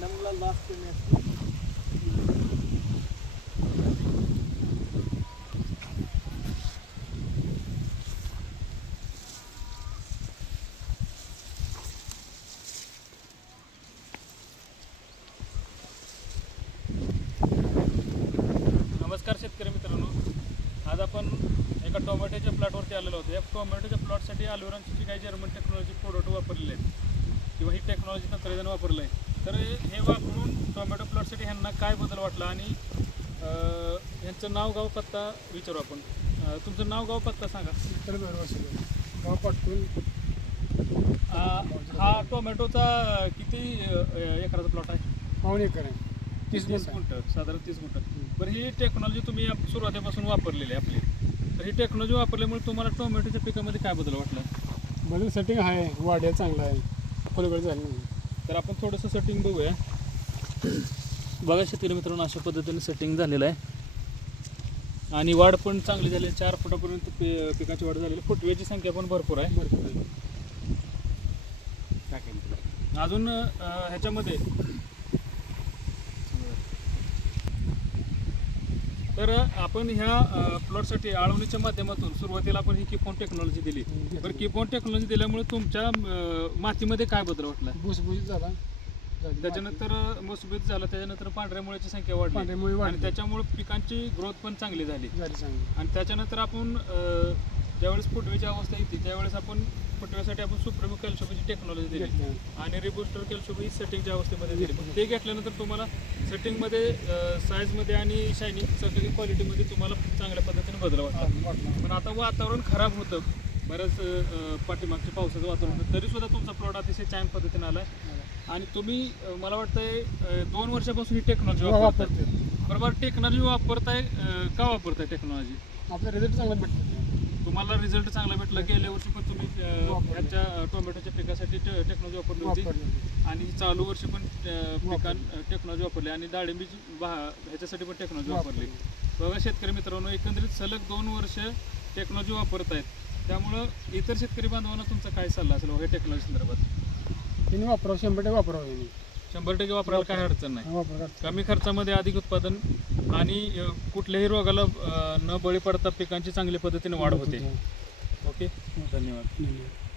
नमला loss कमी नमस्कार शेतकरी मित्रांनो. आज आपण एका टोमॅटोच्या प्लॉटवरती आलेलो होतो या टोमॅटोच्या प्लॉटसाठी अलोरांची जी काही जर्मन टेक्नॉलॉजी प्रोडक्ट वापरलेले आहेत किंवा ही टेक्नॉलॉजी तंत्रज्ञान वापरलं आहे तर हे वापरून टोमॅटो प्लॉटसाठी ह्यांना काय बदल वाटला आणि ह्यांचं नाव गाव पत्ता विचारू आपण. तुमचं नाव गाव पत्ता सांगा. तर गाव पाटकून हा टोमॅटोचा किती एकराचा प्लॉट आहे? पाऊण एकर आहे. तीस तीस गुंठ साधारण तीस गुंठ. बरं ही टेक्नॉलॉजी तुम्ही सुरुवातीपासून वापरलेली आहे आपली. तर ही टेक्नॉलॉजी वापरल्यामुळे तुम्हाला टोमॅटोच्या पिकामध्ये काय बदल वाटला? बदल सेटिंग आहे. वाड्या चांगला आहे. पलीकडे झालं नाही तर आपण थोडंसं सेटिंग बघूया बघा शेतकरी मित्रांनो अशा पद्धतीने सेटिंग झालेलं आहे आणि वाढ पण चांगली झाली आहे. चार फुटापर्यंत पि पिकाची वाढ झालेली आहे. फुटव्याची संख्या पण भरपूर आहे भरपूर आहे. अजून अं, ह्याच्यामध्ये तर आपण ह्या प्लॉटसाठी आळवणीच्या माध्यमातून सुरुवातीला आपण ही किफोन टेक्नॉलॉजी दिली. बरं किफोन टेक्नॉलॉजी दिल्यामुळे तुमच्या मातीमध्ये काय बदल वाटला? भुसभुशीत झाला. त्याच्यानंतर मुसबीत झालं त्याच्यानंतर पांढऱ्या मुळ्याची संख्या वाढली. आणि त्याच्यामुळे पिकांची ग्रोथ पण चांगली झाली. आणि त्याच्यानंतर आपण ज्यावेळेस फुटवेची अवस्था येते त्यावेळेस आपण फुटव्यासाठी आपण सुप्रीम कॅल्शियमची टेक्नॉलॉजी दिली. आणि रिबुस्टर कॅल्शियम ही सेटिंगच्या अवस्थेमध्ये दिली. पण ते घेतल्यानंतर तुम्हाला सेटिंगमध्ये साईजमध्ये आणि शायनिंग सगळी क्वालिटीमध्ये तुम्हाला चांगल्या पद्धतीने बदल वाटलं. पण आता वातावरण खराब होतं. बऱ्याच पाठीमागच्या पावसाचं वातावरण होतं. तरी सुद्धा तुमचा प्लॉट अतिशय छान पद्धतीने आला आणि तुम्ही मला वाटतंय दोन वर्षापासून ही टेक्नॉलॉजी वापरताय. वापरते बरोबर टेक्नॉलॉजी वापरताय का वापरताय टेक्नॉलॉजी आपला रिझल्ट चांगला भेटतो तुम्हाला रिझल्ट चांगला भेटला. गेल्या वर्षी पण तुम्ही. ह्याच्या टोमॅटोच्या पिकासाठी टेक्नॉलॉजी वापरली होती. आणि चालू वर्षी पण पिकां टेक्नॉलॉजी वापरली. आणि डाळिंबीची बा ह्याच्यासाठी पण टेक्नॉलॉजी वापरली. बघा शेतकरी मित्रांनो एकंदरीत सलग दोन वर्ष टेक्नॉलॉजी वापरत आहेत. त्यामुळं इतर शेतकरी बांधवांना तुमचा काय सल्ला असेल हे टेक्नॉलॉजी संदर्भात? वापरावं शंभर टक्के वापरावं शंभर टक्के वापरायला काही अडचण नाही. कमी खर्चामध्ये अधिक उत्पादन आणि अं, कुठल्याही रोगाला अं, न बळी पडता पिकांची चांगली पद्धतीने वाढ होते. ओके? धन्यवाद. धन्यवाद.